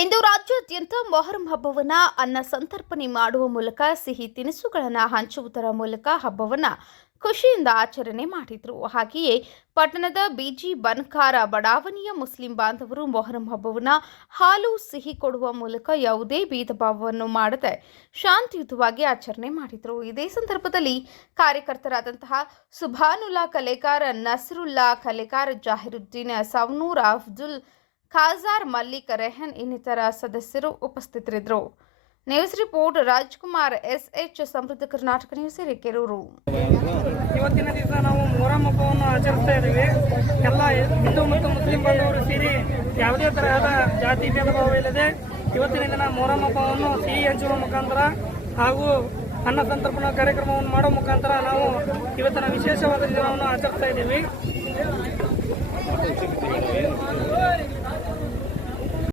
ಇಂದು ರಾಜ್ಯಾದ್ಯಂತ ಮೊಹರಂ ಹಬ್ಬವನ್ನು ಅನ್ನ ಸಂತರ್ಪಣೆ ಮಾಡುವ ಮೂಲಕ ಸಿಹಿ ತಿನಿಸುಗಳನ್ನು ಹಂಚುವುದರ ಮೂಲಕ ಹಬ್ಬವನ್ನು ಖುಷಿಯಿಂದ ಆಚರಣೆ ಮಾಡಿದರು. ಹಾಗೆಯೇ ಪಟ್ಟಣದ ಬಿಜಿ ಬನ್ಕಾರ ಬಡಾವಣೆಯ ಮುಸ್ಲಿಂ ಬಾಂಧವರು ಮೊಹರಂ ಹಬ್ಬವನ್ನು ಹಾಲು ಸಿಹಿ ಕೊಡುವ ಮೂಲಕ ಯಾವುದೇ ಭೇದ ಭಾವವನ್ನು ಮಾಡದೆ ಶಾಂತಿಯುತವಾಗಿ ಆಚರಣೆ ಮಾಡಿದರು. ಇದೇ ಸಂದರ್ಭದಲ್ಲಿ ಕಾರ್ಯಕರ್ತರಾದಂತಹ ಸುಭಾನುಲ್ಲಾ ಕಲೇಕಾರ್, ನಸರುಲ್ಲಾ ಕಲೇಕಾರ್, ಜಾಹಿರುದ್ದೀನ್ ಸವನೂರ್, ಅಫ್ಜುಲ್ ಖಾಜಾರ್, ಮಲ್ಲಿಕ್, ರೆಹನ್ ಇನ್ನಿತರ ಸದಸ್ಯರು ಉಪಸ್ಥಿತರಿದ್ದರು. ನ್ಯೂಸ್ ರಿಪೋರ್ಟ್ ರಾಜ್ಕುಮಾರ್ SH, ಸಮೃದ್ಧ ಕರ್ನಾಟಕ ನ್ಯೂಸ್, ಹಿರೇಕೆರೂರು. ಇವತ್ತಿನ ದಿವಸ ನಾವು ಮೊಹರಂ ಹಬ್ಬವನ್ನು ಆಚರಿಸ್ತಾ ಇದ್ದೀವಿ. ಎಲ್ಲ ಹಿಂದೂ ಮತ್ತು ಮುಸ್ಲಿಂ ಬಾಂಧವರು ಸೇರಿ ಯಾವುದೇ ತರಹದ ಜಾತಿ ಭೇದ ಭಾವ ಇಲ್ಲದೆ ಇವತ್ತಿನ ದಿನ ಮೊಹರಂ ಹಬ್ಬವನ್ನು ಸಿಹಿ ಹಂಚುವ ಮುಖಾಂತರ ಹಾಗೂ ಅನ್ನ ಸಂತರ್ಪಣಾ ಕಾರ್ಯಕ್ರಮವನ್ನು ಮಾಡುವ ಮುಖಾಂತರ ನಾವು ಇವತ್ತಿನ ವಿಶೇಷವಾದ ದಿನವನ್ನು ಆಚರಿಸ್ತಾ ಇದ್ದೀವಿ.